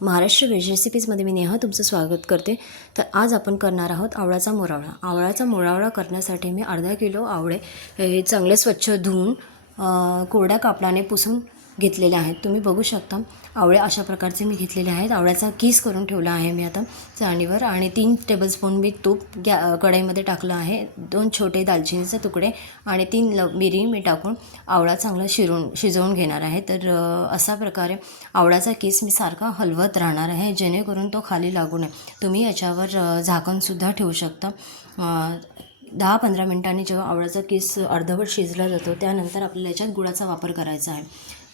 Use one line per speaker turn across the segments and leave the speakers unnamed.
Maharashtra veg रेसिपीजमध्ये मी नेहा तुमचं स्वागत करते. तर आज आपण करणार आहोत आवळाचा मुरावळा. आवळाचा मुरावळा करण्यासाठी मी अर्धा किलो आवळे हे चांगले स्वच्छ धुवून कोरड्या कापडाने पुसून घेतलेले आहेत. तुम्ही बघू शकता. आवळे अशा प्रकारचे मी घेतलेले आहेत. आवळ्याचा किस करून ठेवला आहे मी आता चाळणीवर आणि तीन टेबलस्पून मी तूप गॅ कढईमध्ये टाकलं आहे. दोन छोटे दालचिनीचे तुकडे आणि तीन ल मिरी मी टाकून आवळा चांगला शिरून शिजवून घेणार आहे. तर अशा प्रकारे आवळाचा किस मी सारखा हलवत राहणार आहे जेणेकरून तो खाली लागू नये. तुम्ही याच्यावर झाकणसुद्धा ठेवू शकता. दहा पंधरा मिनिटांनी जेव्हा आवळ्याचा किस अर्धवट शिजला जातो त्यानंतर आपल्याला याच्यात गुळाचा वापर करायचा आहे.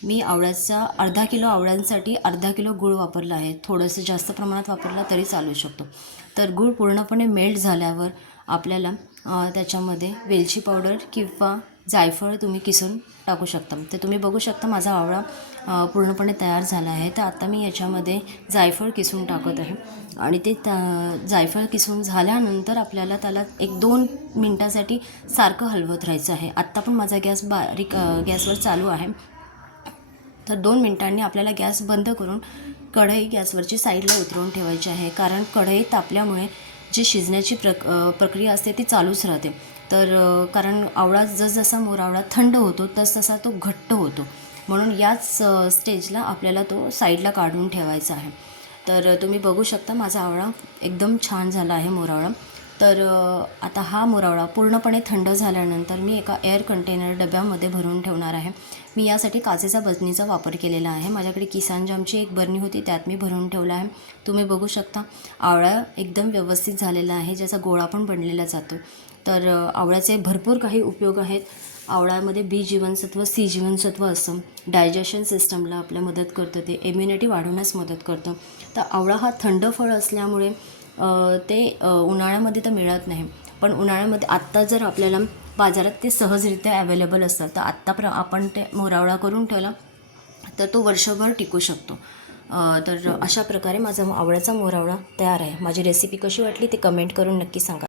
मी आवळ्याचा अर्धा किलो आवळ्यांसाठी अर्धा किलो गूळ वापरला आहे. थोडंसं जास्त प्रमाणात वापरला तरी चालू शकतो. तर गूळ पूर्णपणे मेल्ट झाल्यावर आपल्याला त्याच्यामध्ये वेलची पावडर किंवा जायफळ तुम्ही किसून टाकू शकता. तर तुम्ही बघू शकता माझा आवळा पूर्णपणे तयार झाला आहे. तर आता मी याच्यामध्ये जायफळ किसून टाकत आहे. आणि ते त्या जायफळ किसून झाल्यानंतर आपल्याला त्याला एक दोन मिनटासाठी सारखं हलवत राहायचं आहे. आत्ता पण माझा गॅस बारीक गॅसवर चालू आहे. तर दोन मिनिटांनी आपल्याला गॅस बंद करून कढई गॅसवरची साईडला उतरवून ठेवायची आहे. कारण कढई तापल्यामुळे जी शिजण्याची प्रक प्रक्रिया असते ती चालूच राहते. तर कारण आवळा जसजसा मोरावळा थंड होतो तसतसा तो घट्ट होतो. म्हणून याच स्टेजला आपल्याला तो साईडला काढून ठेवायचा आहे. तर तुम्ही बघू शकता माझा आवळा एकदम छान झाला आहे मोरावळा तर आता हा मोरावळा पूर्णपणे थंड झाल्यानंतर मी एका एअर कंटेनर डब्यामध्ये भरून ठेवणार आहे. मी यासाठी काचेचा बजनीचा वापर केलेला आहे. माझ्याकडे किसान जामची एक बरणी होती त्यात मी भरून ठेवला आहे. तुम्ही बघू शकता आवळा एकदम व्यवस्थित झालेला आहे ज्याचा गोळा पण बनलेला जातो. तर आवळ्याचे भरपूर काही उपयोग आहेत. आवळ्यामध्ये बी जीवनसत्व सी जीवनसत्व असतं डायजेशन सिस्टमला आपल्या मदत करतं ते इम्युनिटी वाढवण्यास मदत करतं. तर आवळा हा थंड फळ असल्यामुळे ते उन्हाळ्यामध्ये तर मिळत नाही. पण उन्हाळ्यामध्ये आत्ता जर आपल्याला बाजारात ते सहजरित्या अवेलेबल असतात तर आत्ता प्र आपण ते मोरावळा करून ठेवला तर तो वर्षभर टिकू शकतो. तर अशा प्रकारे माझा आवळ्याचा मोरावळा तयार आहे. माझी रेसिपी कशी वाटली ते कमेंट करून नक्की सांगा.